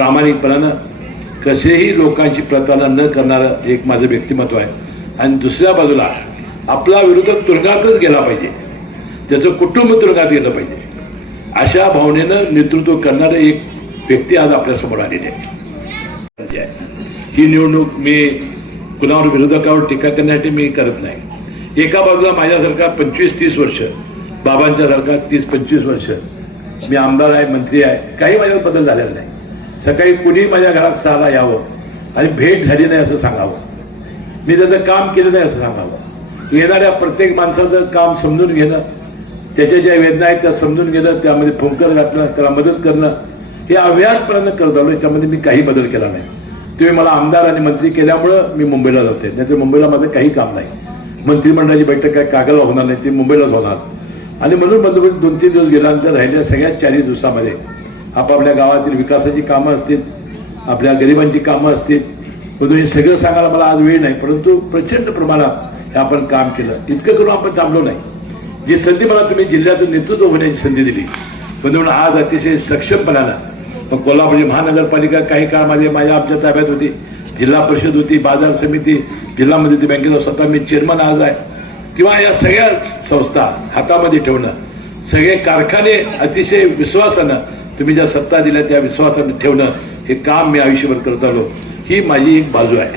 प्रामाणिकपणानं कसेही लोकांची प्रतारणा न करणारं एक माझं व्यक्तिमत्व आहे. आणि दुसऱ्या बाजूला आपला विरोधक तुरुंगातच गेला पाहिजे. त्याचं कुटुंब तुरुंगात गेलं पाहिजे. अशा भावनेनं नेतृत्व करणारं एक व्यक्ती आज आपल्यासमोर आलेली आहे. ही निवडणूक मी कुणावर विरोधकावर टीका करण्यासाठी मी करत नाही. एका बाजूला माझ्यासारखा पंचवीस तीस वर्ष बाबांच्यासारखा तीस पंचवीस वर्ष मी आमदार आहे मंत्री आहे काही माझ्यावर बदल झालेला नाही. सकाळी कुणी माझ्या घरात सहाला यावं आणि भेट झाली नाही असं सांगावं. मी त्याचं काम केलं नाही असं सांगावं. येणाऱ्या प्रत्येक माणसाचं काम समजून घेणं त्याच्या ज्या वेदना आहेत त्या समजून घेणं त्यामध्ये फुंकर घातणं त्याला मदत करणं हे अव्याहतपणानं करत आलो त्यामध्ये मी काही बदल केला नाही. तुम्ही मला आमदार आणि मंत्री केल्यामुळं मी मुंबईला जाते नाहीतर मुंबईला माझं काही काम नाही. मंत्रिमंडळाची बैठक काय कागदला होणार नाही ती मुंबईलाच होणार. आणि म्हणून बंधुपती दोन तीन दिवस गेल्यानंतर राहिल्या सगळ्या चारही दिवसामध्ये आपापल्या गावातील विकासाची कामं असतील आपल्या गरिबांची कामं असतील. म्हणून हे सगळं सांगायला मला आज वेळ नाही परंतु प्रचंड प्रमाणात हे आपण काम केलं. इतकं करून आपण थांबलो नाही. जी संधी मला तुम्ही जिल्ह्याचं नेतृत्व होण्याची संधी दिली. म्हणून आज अतिशय सक्षमपणानं मग कोल्हापूरची महानगरपालिका काही काळ माझे माझ्या आमच्या ताब्यात होती. जिल्हा परिषद होती बाजार समिती जिल्हा मध्यवर्ती बँकेचा स्वतः मी चेअरमन आज आहे. किंवा या सगळ्या संस्था हातामध्ये ठेवणं सगळे कारखाने अतिशय विश्वासानं तुम्ही ज्या सत्ता दिल्या त्या विश्वासात ठेवणं हे काम मी आयुष्यभर करत आलो. ही माझी एक बाजू आहे.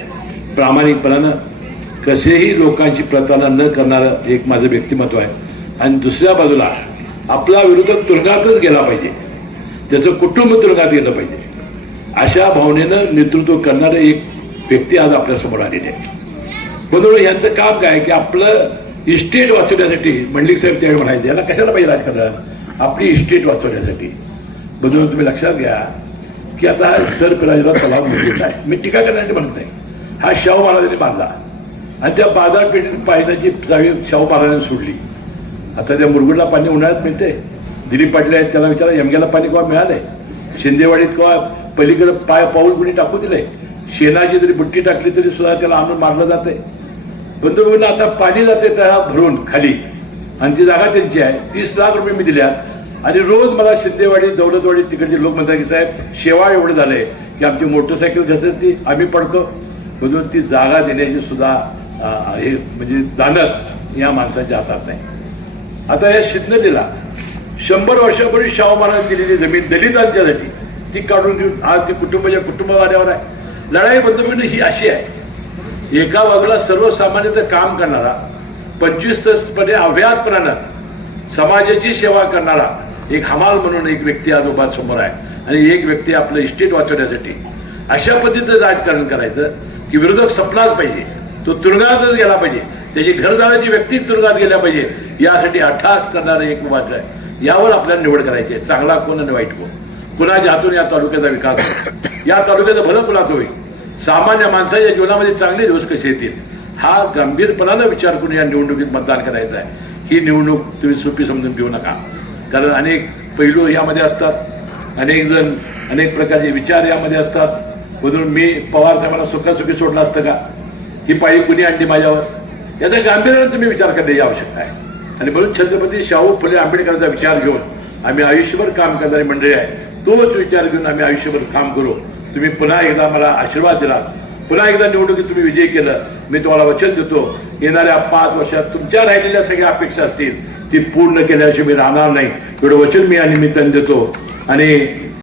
प्रामाणिकपणानं कसेही लोकांची प्रतारणा न करणारं एक माझं व्यक्तिमत्व आहे. आणि दुसऱ्या बाजूला आपला विरोधक तुरुंगातच गेला पाहिजे. त्याचं कुटुंब तुरुंगात गेलं पाहिजे. अशा भावनेनं नेतृत्व करणारं एक व्यक्ती आज आपल्यासमोर आलेली आहे. म्हणून यांचं काम काय की आपलं इस्टेट वाचवण्यासाठी मंडलिक साहेब त्यावेळी म्हणायचे याला कशाला पाहिजे राजकारण? आपली इस्टेट वाचवण्यासाठी. बदलून तुम्ही लक्षात घ्या की आता हा सर पिराजीला तलाव मोठा आहे. मी टीका करण्यासाठी म्हणत नाही. हा शाहू महाराजांनी बांधला. आणि त्या बाजारपेठेत पाण्याची जागी शाहू महाराजांनी सोडली. आता त्या मुरगुडला पाणी उन्हाळ्यात मिळते दिलीप पाटील आहेत त्याला विचारा यमग्याला पाणी केव्हा मिळालंय? शिंदेवाडीत केव्हा पलीकडे पाय पाऊल कुणी टाकू दिलंय? शेणाची जरी बुट्टी टाकली तरी सुद्धा त्याला आणून मारलं जाते बंधू आता पाणी जाते त्या भरून खाली. आणि ती जागा त्यांची आहे. तीस लाख रुपये मी दिल्यात. आणि रोज मला शिंदेवाडी दौलतवाडी तिकडचे लोक म्हणतात की साहेब शेवा एवढं झालंय की आमची मोटरसायकल घसरती आम्ही पडतो म्हणून ती जागा देण्याची सुद्धा हे म्हणजे दानत या माणसाच्या हातात नाही. आता या शिंदलीला शंभर वर्षापूर्वी शाहू महाराज दिलेली जमीन दलितांच्यासाठी ती काढून घेऊन आज ती कुटुंबाच्या कुटुंबावाल्यावर आहे. लढाई बंधुमिळून ही अशी आहे. एका बाजूला सर्वसामान्यचं काम करणारा पंचवीस तासपणे अव्याहतपणानं समाजाची सेवा करणारा एक हमाल म्हणून एक व्यक्ती आजोबा समोर आहे. आणि एक व्यक्ती आपलं इस्टेट वाचवण्यासाठी अशा पद्धतीचं राजकारण करायचं की विरोधक सपलाच पाहिजे. तो तुरुंगातच गेला पाहिजे. त्याची घर जाण्याची व्यक्ती तुरुंगात गेल्या पाहिजे. यासाठी अठास करणारं एक वाद आहे. यावर आपल्याला निवड करायची आहे. चांगला कोण आणि वाईट कोण? पुन्हा हातून या तालुक्याचा विकास होईल? या तालुक्याचं भलं कुणाचं होईल? सामान्य माणसाच्या जीवनामध्ये चांगले दिवस कसे येतील? हा गंभीरपणानं विचार करून या निवडणुकीत मतदान करायचं आहे. ही निवडणूक तुम्ही सोपी समजून घेऊ नका. कारण अनेक पैलू यामध्ये असतात. अनेक जण अनेक प्रकारचे विचार यामध्ये असतात. म्हणून मी पवार साहेबांना सुखासुखी सोडलं असतं का? ही पाळी कुणी आणली माझ्यावर? याचा गांभीर्याने तुम्ही विचार करण्याची आवश्यकता आहे. आणि म्हणून छत्रपती शाहू फुले आंबेडकरांचा विचार घेऊन आम्ही आयुष्यभर काम करणारी मंडळी आहे. तोच विचार घेऊन आम्ही आयुष्यभर काम करू. तुम्ही पुन्हा एकदा मला आशीर्वाद दिला पुन्हा एकदा निवडणुकीत तुम्ही विजय केलं. मी तुम्हाला वचन देतो. येणाऱ्या पाच वर्षात तुमच्या राहिलेल्या सगळ्या अपेक्षा असतील. ती पूर्ण केल्याशिवाय मी राहणार नाही. एवढं वचन मी या निमित्ताने देतो. आणि